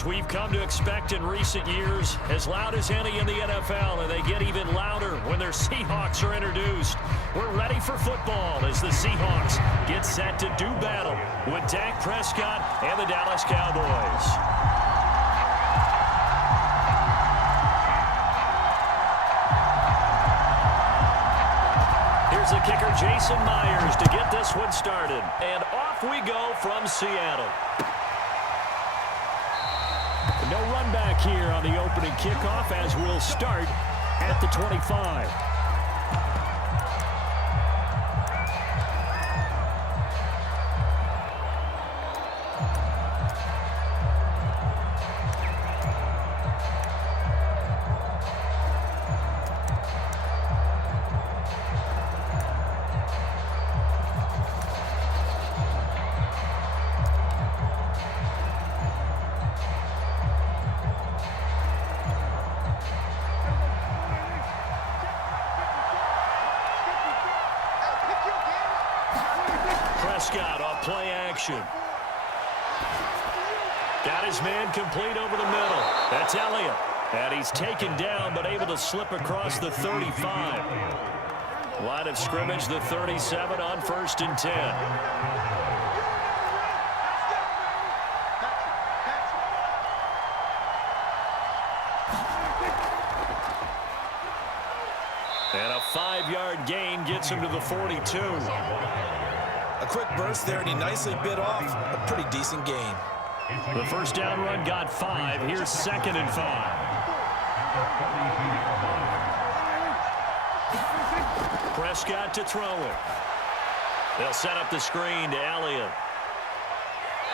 As we've come to expect in recent years, as loud as any in the NFL, and they get even louder when their Seahawks are introduced. We're ready for football as the Seahawks get set to do battle with Dak Prescott and the Dallas Cowboys. Here's the kicker, Jason Myers, to get this one started. And off we go from Seattle. No run back here on the opening kickoff as we'll start at the 25. Prescott off play action. Got his man complete over the middle. That's Elliott. And he's taken down but able to slip across the 35. Line of scrimmage, the 37 on 1st and 10. And a 5-yard gain gets him to the 42. A quick burst there, and he nicely bit off a pretty decent gain. The first down run got 5. Here's 2nd and 5. Prescott to throw it. They'll set up the screen to Elliott.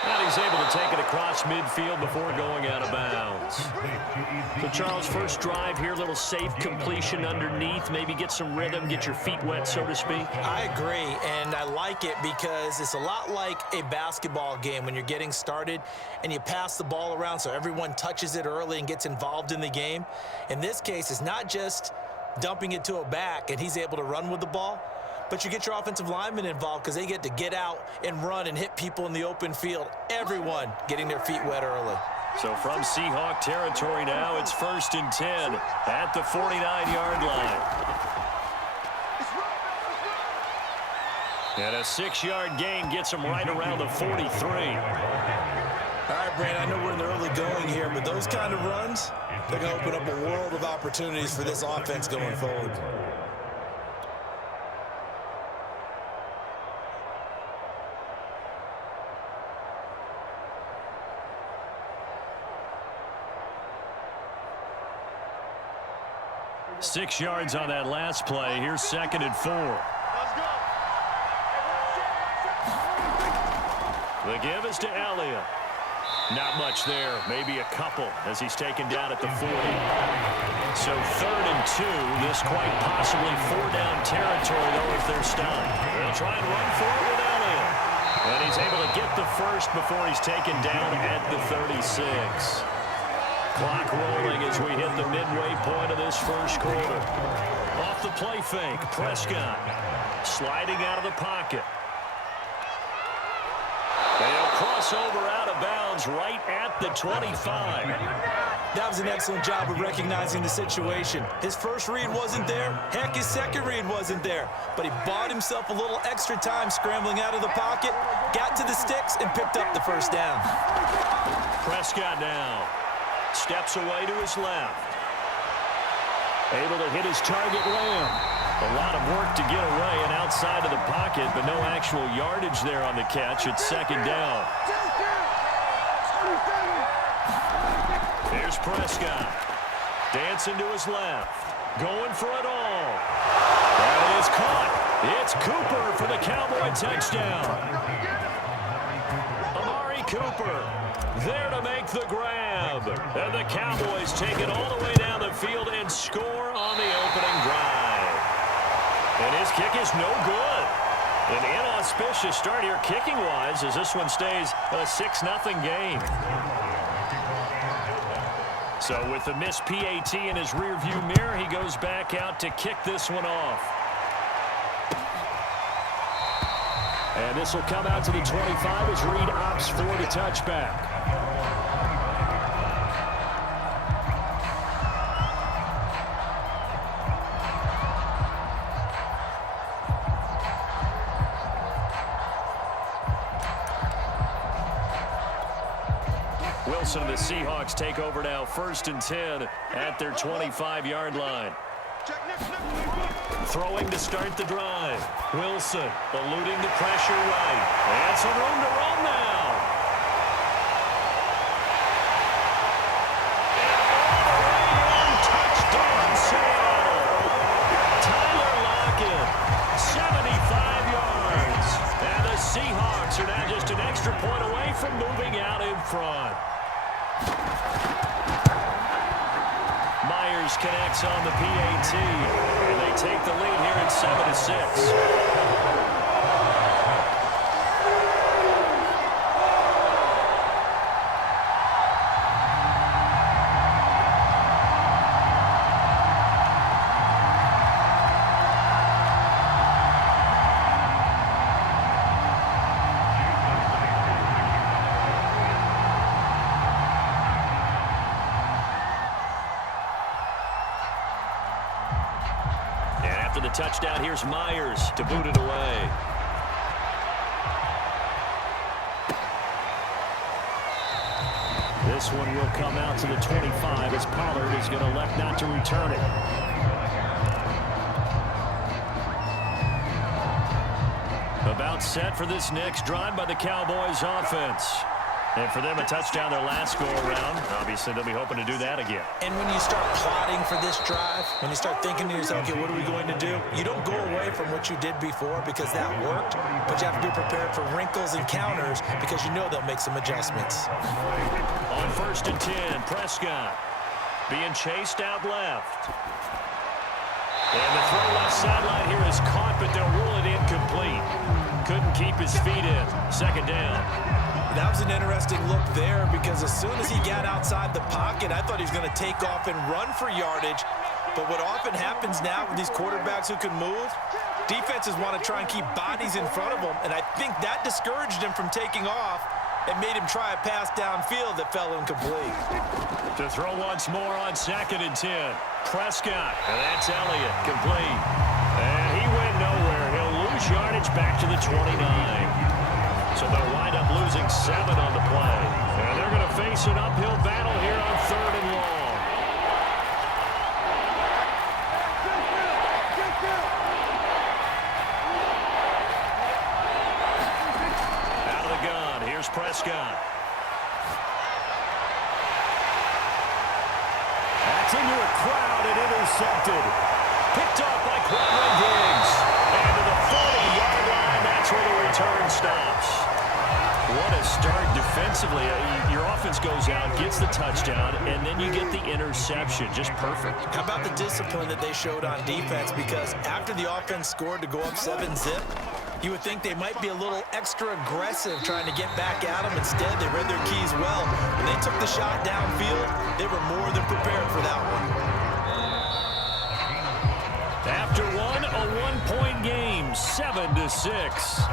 And he's able to take it across midfield before going out of bounds. So, Charles, first drive here, little safe completion underneath. Maybe get some rhythm, get your feet wet, so to speak. I agree, and I like it because it's a lot like a basketball game when you're getting started and you pass the ball around so everyone touches it early and gets involved in the game. In this case, it's not just dumping it to a back and he's able to run with the ball, but you get your offensive linemen involved because they get to get out and run and hit people in the open field. Everyone getting their feet wet early. So from Seahawk territory now, it's 1st and 10 at the 49-yard line. And a 6-yard gain gets him right around the 43. All right, Brandon, I know we're in the early going here, but those kind of runs, they're going to open up a world of opportunities for this offense going forward. Six yards on that last play. Here's 2nd and 4. The give is to Elliott. Not much there. Maybe a couple as he's taken down at the 40. So 3rd and 2. This quite possibly 4-down territory, though, if they're stopped. They'll try and run for it with Elliott. And he's able to get the first before he's taken down at the 36. Clock rolling as we hit the midway point of this first quarter. Off the play fake, Prescott sliding out of the pocket. They'll cross over out of bounds right at the 25. That was an excellent job of recognizing the situation. His first read wasn't there. Heck, his second read wasn't there. But he bought himself a little extra time scrambling out of the pocket, got to the sticks, and picked up the first down. Prescott now steps away to his left. Able to hit his target ram. A lot of work to get away and outside of the pocket, but no actual yardage there on the catch. It's 2nd down. Here's Prescott. Dancing to his left. Going for it all. That is caught. It's Cooper for the Cowboy touchdown. Amari Cooper there to make the grab. And the Cowboys take it all the way down the field and score on the opening drive. And his kick is no good. An inauspicious start here kicking-wise as this one stays a 6-0 game. So with the missed PAT in his rearview mirror, he goes back out to kick this one off. And this will come out to the 25 as Reed opts for the touchback. Wilson and the Seahawks take over now, 1st and 10 at their 25-yard line. Throwing to start the drive. Wilson eluding the pressure right. And some room to run now. Touchdown, Seattle. Tyler Lockett, 75 yards. And the Seahawks are now just an extra point away from moving out in front. Myers connects on the PAT, and they take the lead here at 7-6. The touchdown, here's Myers to boot it away. This one will come out to the 25 as Pollard is going to elect not to return it. About set for this next drive by the Cowboys offense. And for them, a touchdown their last go-around. Obviously, they'll be hoping to do that again. And when you start plotting for this drive, when you start thinking to yourself, okay, what are we going to do? You don't go away from what you did before because that worked, but you have to be prepared for wrinkles and counters because you know they'll make some adjustments. On 1st and 10, Prescott being chased out left. And the throw left sideline here is caught, but they'll rule it incomplete. Couldn't keep his feet in. 2nd down. That was an interesting look there because as soon as he got outside the pocket, I thought he was going to take off and run for yardage. But what often happens now with these quarterbacks who can move, defenses want to try and keep bodies in front of them, and I think that discouraged him from taking off and made him try a pass downfield that fell incomplete. To throw once more on 2nd and 10. Prescott, and that's Elliott, complete. And he went nowhere. He'll lose yardage back to the 29. So they'll wind up losing 7 on the play. And they're going to face an uphill battle here on 3rd and long. Out of the gun, here's Prescott. That's into a crowd and intercepted. Picked off by Quadron Diggs. And to the 40-yard line, that's where the return stops. What a start defensively. Your offense goes out, gets the touchdown, and then you get the interception. Just perfect. How about the discipline that they showed on defense? Because after the offense scored to go up 7-zip, you would think they might be a little extra aggressive trying to get back at them. Instead, they read their keys well. When they took the shot downfield, they were more than prepared for that one. After one, a one-point game, 7-6.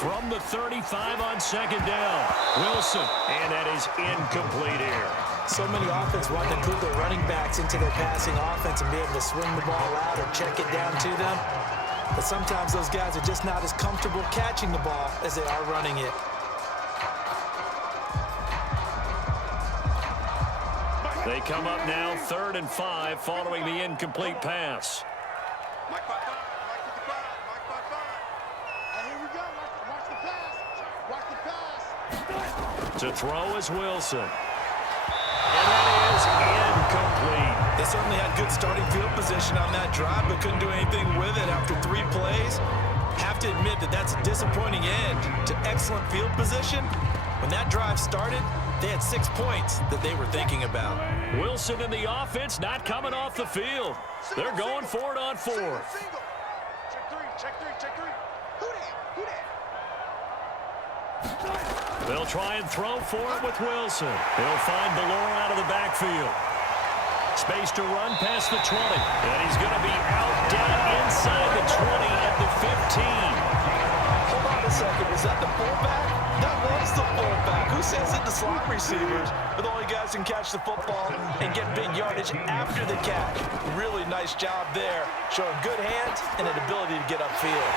From the 35 on 2nd down, Wilson, and that is incomplete here. So many offenses want to include their running backs into their passing offense and be able to swing the ball out or check it down to them. But sometimes those guys are just not as comfortable catching the ball as they are running it. They come up now 3rd and 5 following the incomplete pass. To throw is Wilson. And that is incomplete. They certainly had good starting field position on that drive, but couldn't do anything with it after 3 plays. Have to admit that that's a disappointing end to excellent field position. When that drive started, they had 6 points that they were thinking about. Wilson and the offense not coming off the field. They're going for it on 4th. Check three. Who that? They'll try and throw for it with Wilson. He'll find Ballore out of the backfield. Space to run past the 20. And he's going to be out down inside the 20 at the 15. Hold on a second. Was that the fullback? That was the fullback. Who sends it to slot receivers with only guys who can catch the football and get big yardage after the catch? Really nice job there, showing good hands and an ability to get upfield.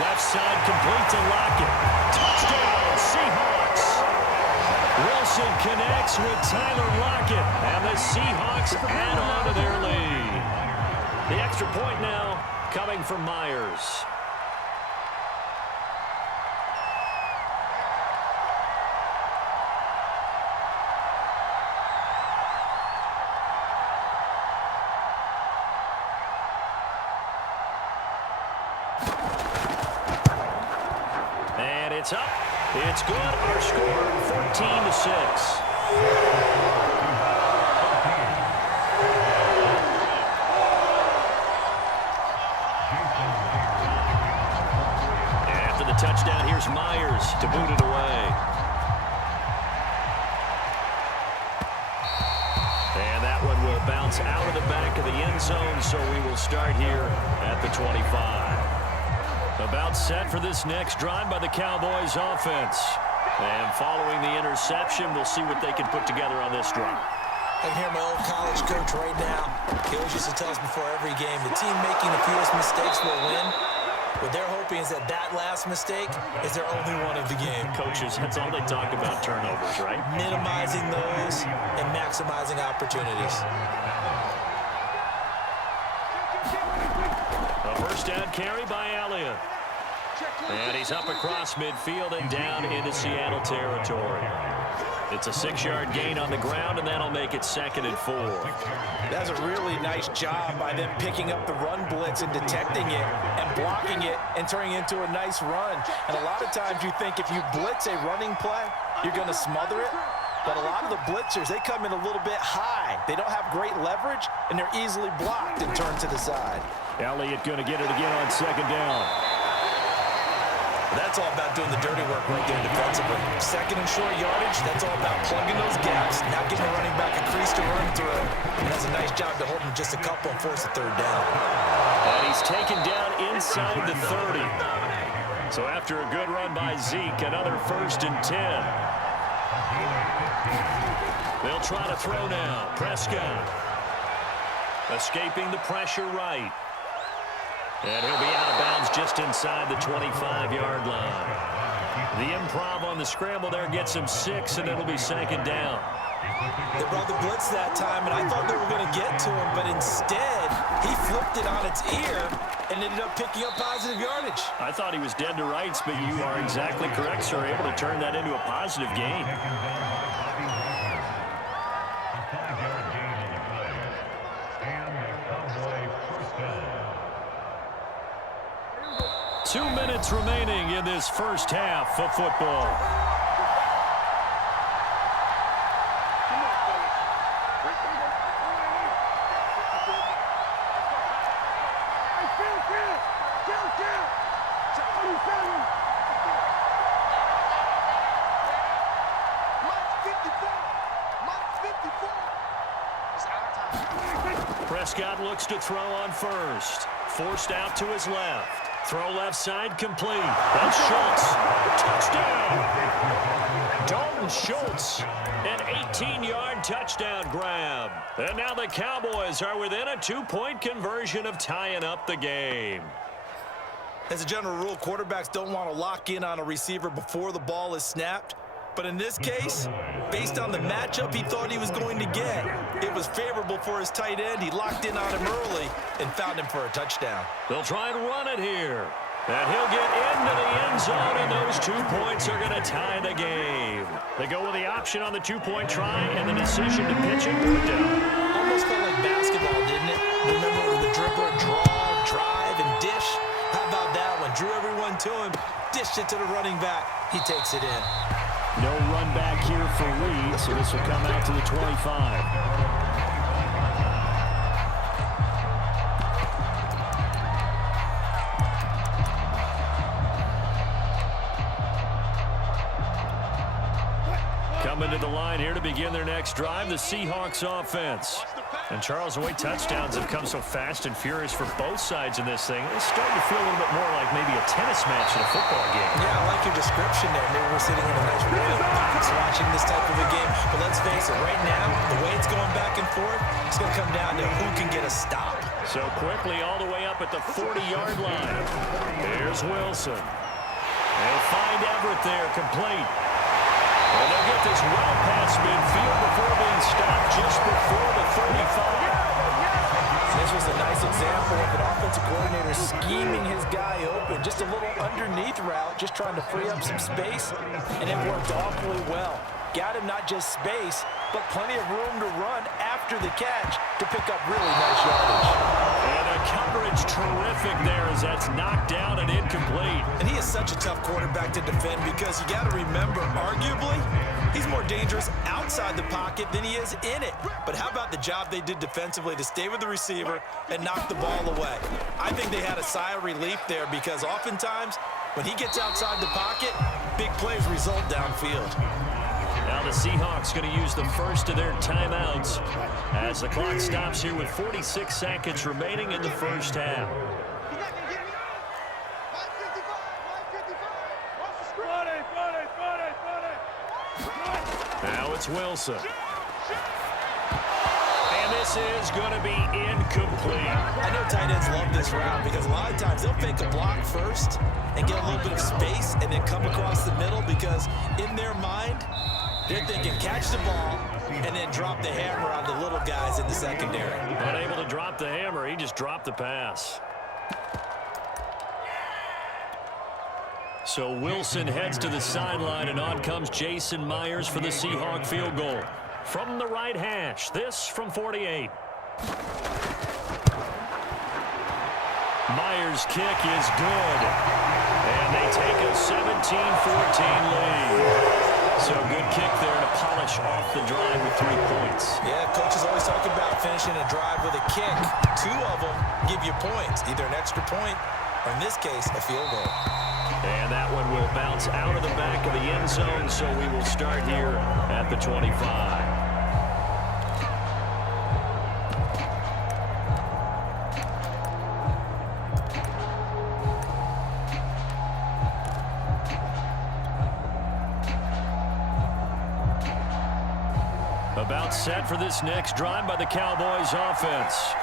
Left side complete to Lockett. Touchdown, Seahawks. Wilson connects with Tyler Lockett, and the Seahawks add on to their lead. The extra point now coming from Myers. And it's up. It's good. Our score, 14-6. After the touchdown, here's Myers to boot it away. And that one will bounce out of the back of the end zone, so we will start here at the 25. About set for this next drive by the Cowboys offense. And following the interception, we'll see what they can put together on this drive. I can hear my old college coach right now. He always used to tell us before every game, the team making the fewest mistakes will win. What they're hoping is that that last mistake is their only one of the game. Coaches, that's all they talk about, turnovers, right? Minimizing those and maximizing opportunities. A first down carry by Elliott. And he's up across midfield and down into Seattle territory. It's a 6-yard gain on the ground, and that'll make it 2nd and 4. That's a really nice job by them picking up the run blitz and detecting it and blocking it and turning it into a nice run. And a lot of times you think if you blitz a running play, you're going to smother it. But a lot of the blitzers, they come in a little bit high. They don't have great leverage, and they're easily blocked and turned to the side. Elliott going to get it again on 2nd down. That's all about doing the dirty work right there defensively. 2nd and short yardage, that's all about plugging those gaps, not giving the running back a crease to run through. And that's a nice job to hold him just a couple and force a 3rd down. And he's taken down inside the 30. So after a good run by Zeke, another 1st and 10. They'll try to throw now. Prescott escaping the pressure right. And he'll be out of bounds just inside the 25-yard line. The improv on the scramble there gets him 6, and it'll be 2nd down. They brought the blitz that time, and I thought they were going to get to him, but instead, he flipped it on its ear and ended up picking up positive yardage. I thought he was dead to rights, but you are exactly correct, sir. Able to turn that into a positive gain. 2 minutes remaining in this first half of football. Prescott looks to throw on first. Forced out to his left. Throw left side complete. That's Schultz. Touchdown. Dalton Schultz. An 18-yard touchdown grab. And now the Cowboys are within a 2-point conversion of tying up the game. As a general rule, quarterbacks don't want to lock in on a receiver before the ball is snapped. But in this case, based on the matchup he thought he was going to get, it was favorable for his tight end. He locked in on him early and found him for a touchdown. They'll try and run it here. And he'll get into the end zone, and those 2 points are going to tie the game. They go with the option on the 2-point try, and the decision to pitch it worked out. Almost felt like basketball, didn't it? Remember the dribbler, draw, drive, and dish? How about that one? Drew everyone to him, dished it to the running back. He takes it in. No run back here for Reed, so this will come out to the 25. Coming to the line here to begin their next drive, the Seahawks offense. And, Charles, the way touchdowns have come so fast and furious for both sides in this thing, it's starting to feel a little bit more like maybe a tennis match in a football game. Yeah, I like your description there. Maybe we're sitting in a nice room watching this type of a game. But let's face it, right now, the way it's going back and forth, it's going to come down to who can get a stop. So quickly all the way up at the 40-yard line. Here's Wilson. They'll find Everett there, complete. And they'll get this well past midfield before being stopped just before the 35. This was a nice example of an offensive coordinator scheming his guy open. Just a little underneath route, just trying to free up some space, and it worked awfully well. Got him not just space, but plenty of room to run after the catch to pick up really nice yardage. And the coverage terrific there as that's knocked down and incomplete. And he is such a tough quarterback to defend because you got to remember, arguably, he's more dangerous outside the pocket than he is in it. But how about the job they did defensively to stay with the receiver and knock the ball away? I think they had a sigh of relief there because oftentimes when he gets outside the pocket, big plays result downfield. Now the Seahawks going to use the first of their timeouts as the clock stops here with 46 seconds remaining in the first half. Now it's Wilson. And this is going to be incomplete. I know tight ends love this route because a lot of times they'll fake a block first and get a little bit of space and then come across the middle because in their mind, they're thinking catch the ball and then drop the hammer on the little guys in the secondary. Unable to drop the hammer, he just dropped the pass. So Wilson heads to the sideline, and on comes Jason Myers for the Seahawk field goal. From the right hash, this from 48. Myers' kick is good. And they take a 17-14 lead. So good kick there to polish off the drive with 3 points. Yeah, coaches always talk about finishing a drive with a kick. 2 of them give you points, either an extra point or in this case, a field goal. And that one will bounce out of the back of the end zone, so we will start here at the 25. About set for this next drive by the Cowboys offense.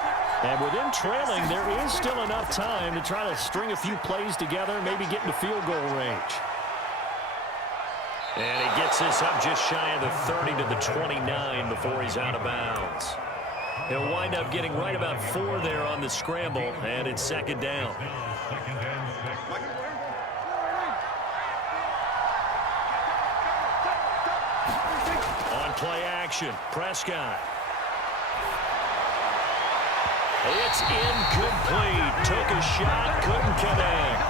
And with them trailing, there is still enough time to try to string a few plays together, maybe get into field goal range. And he gets this up just shy of the 30 to the 29 before he's out of bounds. He'll wind up getting right about 4 there on the scramble, and it's second down. On play action, Prescott. It's incomplete. Took a shot, couldn't connect.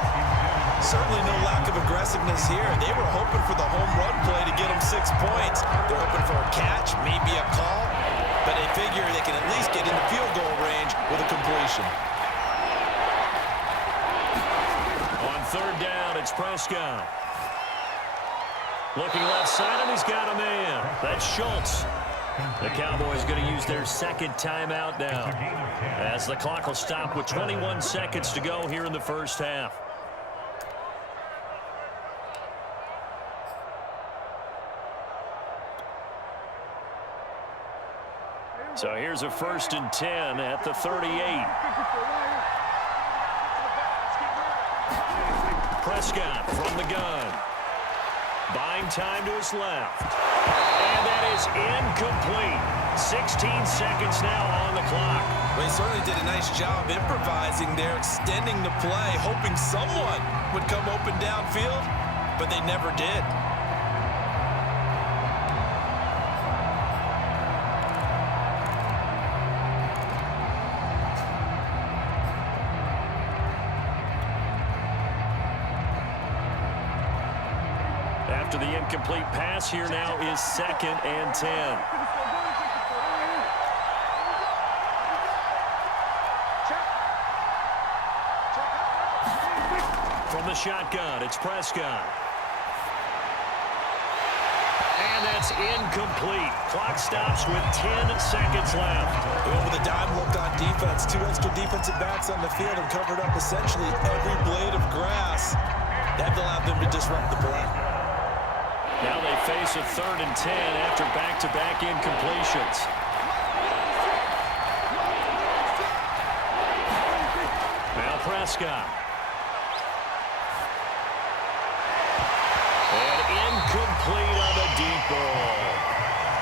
Certainly no lack of aggressiveness here. They were hoping for the home run play to get them 6 points. They're hoping for a catch, maybe a call, but they figure they can at least get into field goal range with a completion. On third down, it's Prescott. Looking left side, and he's got a man. That's Schultz. The Cowboys going to use their second timeout now, as the clock will stop with 21 seconds to go here in the first half. So here's a 1st and 10 at the 38. Prescott from the gun. Buying time to his left. And that is incomplete. 16 seconds now on the clock. Well, he certainly did a nice job improvising there, extending the play, hoping someone would come open downfield, but they never did. After the incomplete pass, here now is 2nd and 10. From the shotgun, it's Prescott. And that's incomplete. Clock stops with 10 seconds left. With a dime look on defense, 2 extra defensive backs on the field and covered up essentially every blade of grass. That allowed them to disrupt the play. Now they face a 3rd and 10 after back-to-back incompletions. Now Prescott. And incomplete on the deep ball.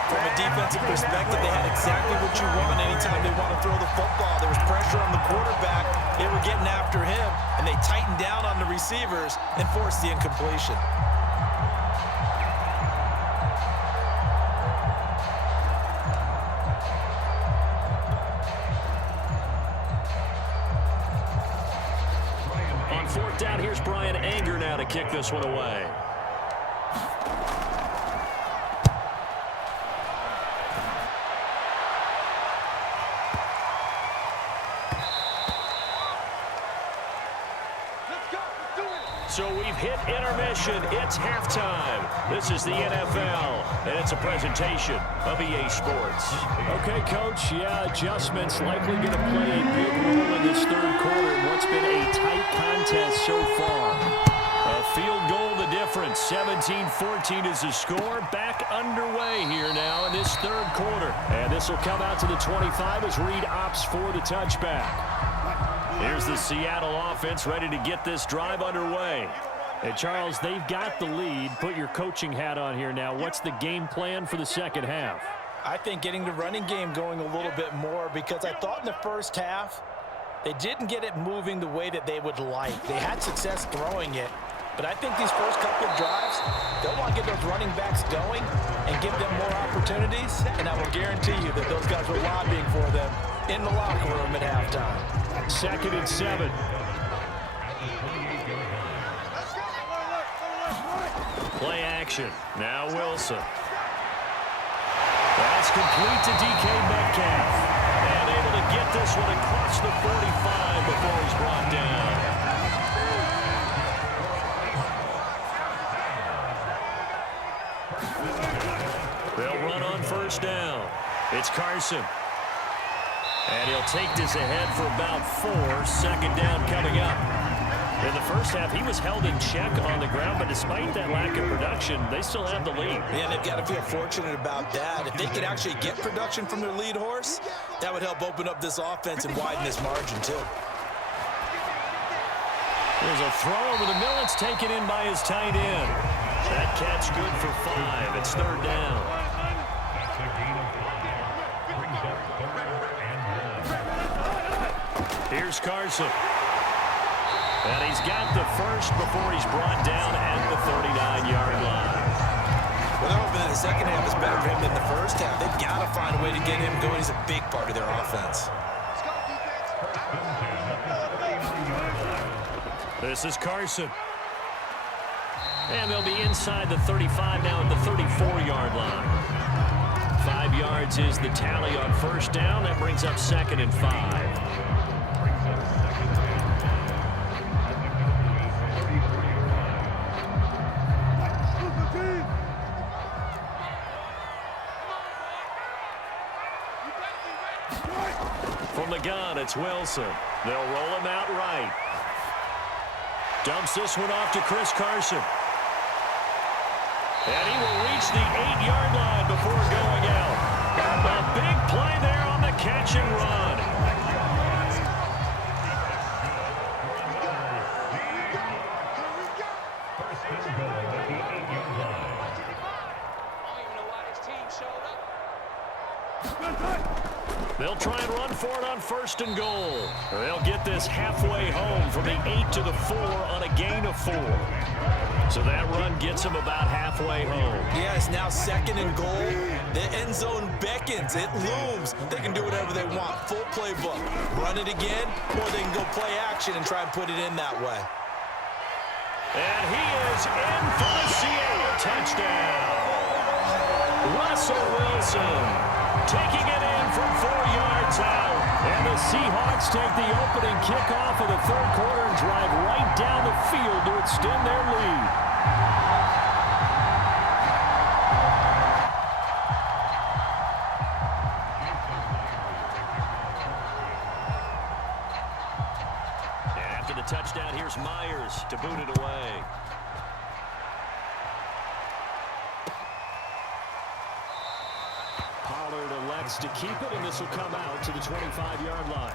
From a defensive perspective, they had exactly what you want anytime they want to throw the football. There was pressure on the quarterback. They were getting after him, and they tightened down on the receivers and forced the incompletion. On 4th down, here's Brian Anger now to kick this one away. So we've hit intermission. It's halftime. This is the NFL, and it's a presentation of EA Sports. Okay, Coach, adjustments likely going to play a big role in this 3rd quarter in what's been a tight contest so far. A field goal the difference. 17-14 is the score. Back underway here now in this 3rd quarter. And this will come out to the 25 as Reed opts for the touchback. Here's the Seattle offense ready to get this drive underway. And, Charles, they've got the lead. Put your coaching hat on here now. What's the game plan for the second half? I think getting the running game going a little bit more, because I thought in the first half they didn't get it moving the way that they would like. They had success throwing it, but I think these first couple of drives, they'll want to get those running backs going and give them more opportunities, and I will guarantee you that those guys were lobbying for them in the locker room at halftime. 2nd and 7. Play action. Now Wilson. That's complete to DK Metcalf. And able to get this one across the 45 before he's brought down. They'll run on 1st down. It's Carson. And he'll take this ahead for about 4. 2nd down coming up. In the first half, he was held in check on the ground, but despite that lack of production, they still have the lead. Yeah, they've got to feel fortunate about that. If they could actually get production from their lead horse, that would help open up this offense and widen this margin, too. There's a throw over the middle. It's taken in by his tight end. That catch good for 5. It's 3rd down. Here's Carson. And he's got the first before he's brought down at the 39-yard line. Well, they're hoping that the second half is better for him than the first half. They've got to find a way to get him going. He's a big part of their offense. This is Carson. And they'll be inside the 35 now at the 34-yard line. 5 yards is the tally on 1st down. That brings up 2nd and 5. From the gun, it's Wilson. They'll roll him out right. Dumps this one off to Chris Carson. And he will reach the 8-yard line before going out. A big play there on the catch and run. They'll try and run for it on 1st and goal. They'll get this halfway home from the 8 to the 4 on a gain of 4. So that run gets them about halfway home. Yeah, it's now 2nd and goal. The end zone beckons. It looms. They can do whatever they want. Full playbook. Run it again, or they can go play action and try and put it in that way. And he is in for the Seattle touchdown. Russell Wilson taking it in from 4 yards out. And the Seahawks take the opening kickoff of the 3rd quarter and drive right down the field to extend their lead. touchdown. Here's Myers to boot it away. Pollard elects to keep it, and this will come out to the 25-yard line.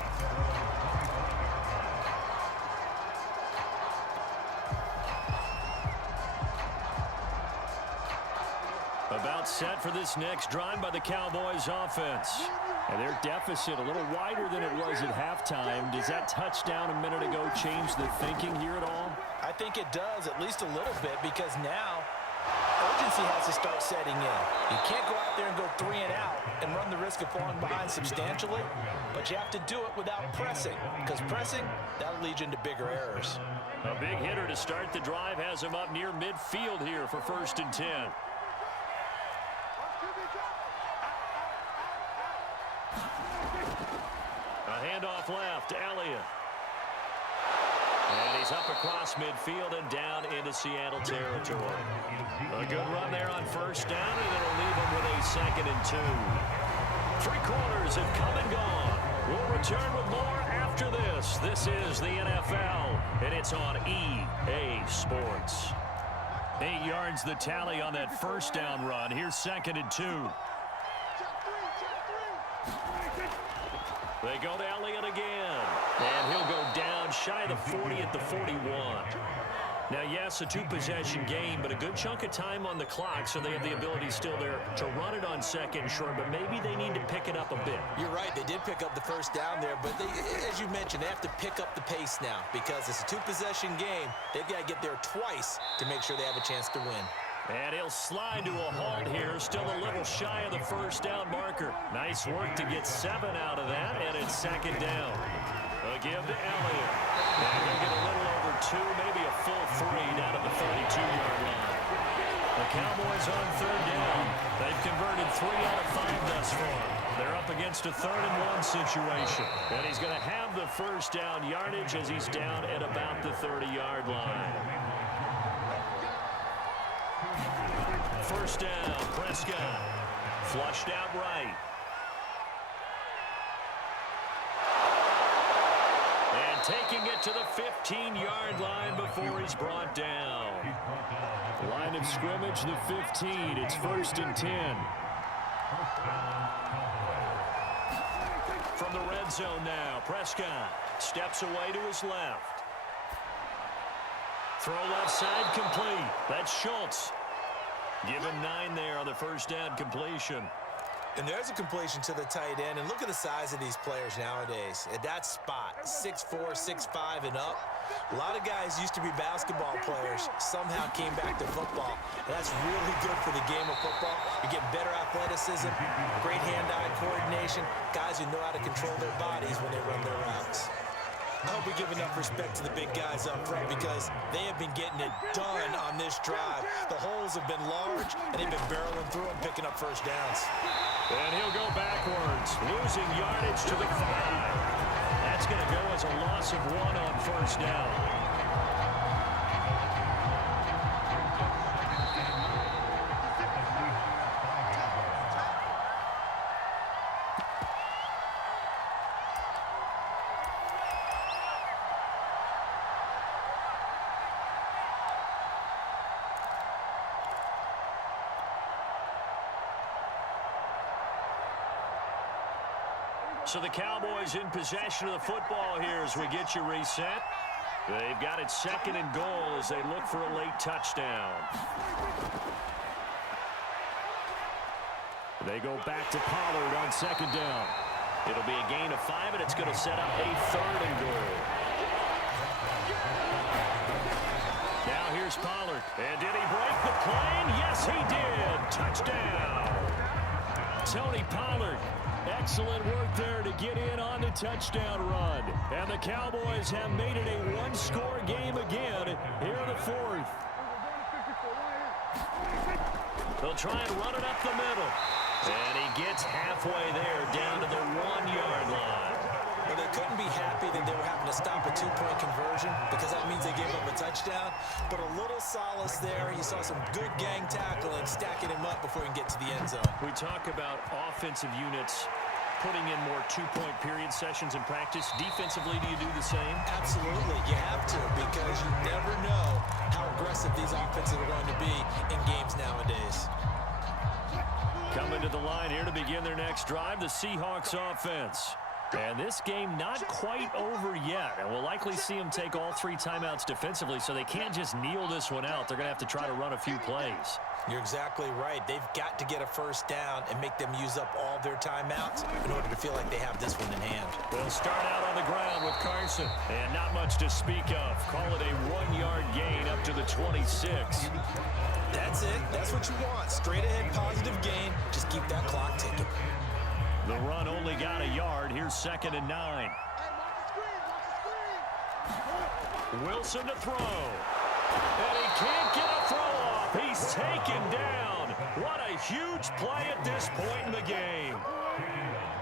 About set for this next drive by the Cowboys offense. And their deficit a little wider than it was at halftime. Does that touchdown a minute ago change the thinking here at all? I think it does, at least a little bit, because now urgency has to start setting in. You can't go out there and go 3 and out and run the risk of falling behind substantially, but you have to do it without pressing, because pressing, that'll lead you into bigger errors. A big hitter to start the drive has him up near midfield here for 1st and 10. A handoff left, Elliott. And he's up across midfield and down into Seattle territory. A good run there on 1st down, and it'll leave him with a 2nd and 2. 3 quarters have come and gone. We'll return with more after this. This is the NFL, and it's on EA Sports. 8 yards the tally on that 1st down run. Here's 2nd and 2. They go to Elliott again, and he'll go down shy of the 40 at the 41. Now, yes, a 2-possession game, but a good chunk of time on the clock, so they have the ability still there to run it on 2nd short, but maybe they need to pick it up a bit. You're right. They did pick up the 1st down there, but they, as you mentioned, they have to pick up the pace now because it's a 2-possession game. They've got to get there twice to make sure they have a chance to win. And he'll slide to a halt here, still a little shy of the 1st down marker. Nice work to get 7 out of that, and it's 2nd down. A give to Elliott. And he'll get a little over 2, maybe a full 3 down at the 32-yard line. The Cowboys on 3rd down. They've converted 3 out of 5 thus far. They're up against a 3rd and 1 situation. And he's going to have the 1st down yardage as he's down at about the 30-yard line. 1st down, Prescott. Flushed out right. And taking it to the 15-yard line before he's brought down. Line of scrimmage, the 15. It's 1st and 10. From the red zone now, Prescott steps away to his left. Throw left side complete. That's Schultz. Give him 9 there on the 1st down completion. And there's a completion to the tight end. And look at the size of these players nowadays. At that spot, 6'4", 6'5", and up. A lot of guys used to be basketball players, somehow came back to football. And that's really good for the game of football. You're getting better athleticism, great hand-eye coordination, guys who know how to control their bodies when they run their routes. I hope we give enough respect to the big guys up front because they have been getting it done on this drive. The holes have been large, and they've been barreling through them, picking up 1st downs. And he'll go backwards, losing yardage to the 5. That's going to go as a loss of 1 on 1st down. So the Cowboys in possession of the football here as we get you reset. They've got it 2nd and goal as they look for a late touchdown. They go back to Pollard on 2nd down. It'll be a gain of 5, and it's going to set up a 3rd and goal. Now here's Pollard. And did he break the plane? Yes, he did. Touchdown. Tony Pollard. Excellent work there to get in on the touchdown run. And the Cowboys have made it a 1-score game again here in the 4th. They'll try and run it up the middle. And he gets halfway there down to the 1-yard line. Well, they couldn't be happy that they were having to stop a 2-point conversion because that means they gave up a touchdown. But a little solace there. You saw some good gang tackling, stacking him up before he can get to the end zone. We talk about offensive units putting in more two-point period sessions in practice. Defensively, do you do the same? Absolutely. You have to, because you never know how aggressive these offenses are going to be in games nowadays. Coming to the line here to begin their next drive, the Seahawks offense. And this game not quite over yet. And we'll likely see them take all 3 timeouts defensively, so they can't just kneel this one out. They're going to have to try to run a few plays. You're exactly right. They've got to get a first down and make them use up all their timeouts in order to feel like they have this one in hand. They'll start out on the ground with Carson. And not much to speak of. Call it a 1-yard gain up to the 26. That's it. That's what you want. Straight ahead positive gain. Just keep that clock ticking. The run only got a yard. Here's 2nd and 9. Wilson to throw. And he can't get a throw off. He's taken down. What a huge play at this point in the game.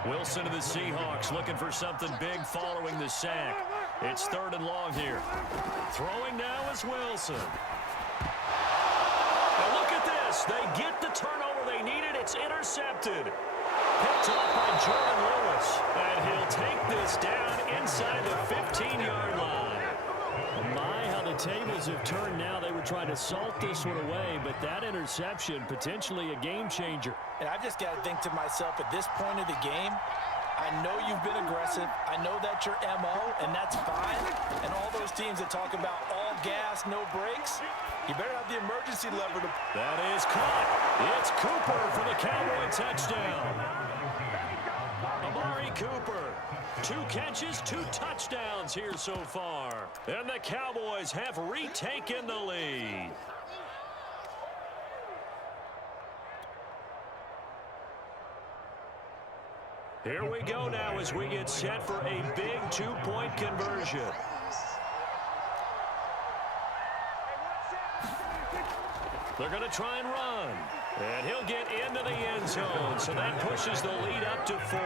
Wilson to the Seahawks, looking for something big following the sack. It's 3rd and long here. Throwing now is Wilson. And look at this. They get the turnover they needed. It's intercepted. Picked off by Jordan Lewis. And he'll take this down inside the 15-yard line. My, how the tables have turned now. They were trying to salt this one away, but that interception, potentially a game changer. And I've just got to think to myself, at this point of the game, I know you've been aggressive. I know that's your MO, and that's fine. And all those teams that talk about all gas, no brakes, you better have the emergency lever to... That is caught. It's Cooper for the Cowboy touchdown. Amari Cooper, 2 catches, 2 touchdowns here so far. And the Cowboys have retaken the lead. Here we go now as we get set for a big 2-point conversion. They're going to try and run. And he'll get into the end zone. So that pushes the lead up to 4.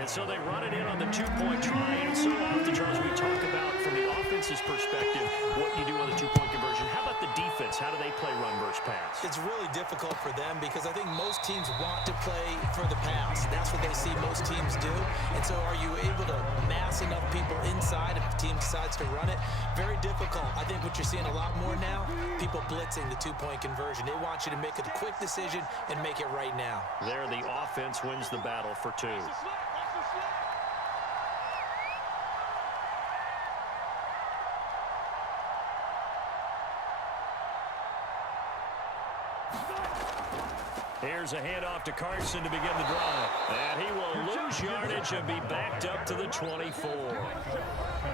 And so they run it in on the 2-point try. And so often, Charles, we talk about, from the offense's perspective, what you do on the 2-point conversion. How about the defense? How do they play run versus pass? It's really difficult for them because I think most teams want to play for the pass. That's what they see most teams do. And so are you able to mass enough people inside if the team decides to run it? Very difficult. I think what you're seeing a lot more now, people blitzing the 2-point conversion. They want you to make a quick decision and make it right now. There, the offense wins the battle for 2. Here's a handoff to Carson to begin the drive. And he will lose yardage and be backed up to the 24.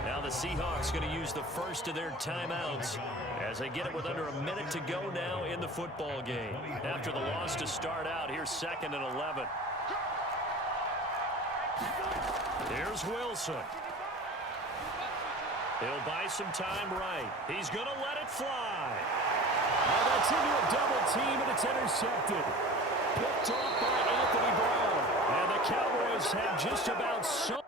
Now the Seahawks going to use the first of their timeouts as they get it with under a minute to go now in the football game. After the loss to start out, here's 2nd and 11. Here's Wilson. He'll buy some time right. He's going to let it fly. Now that's into a double team, and it's intercepted. Picked off by Anthony Brown. And the Cowboys have just about so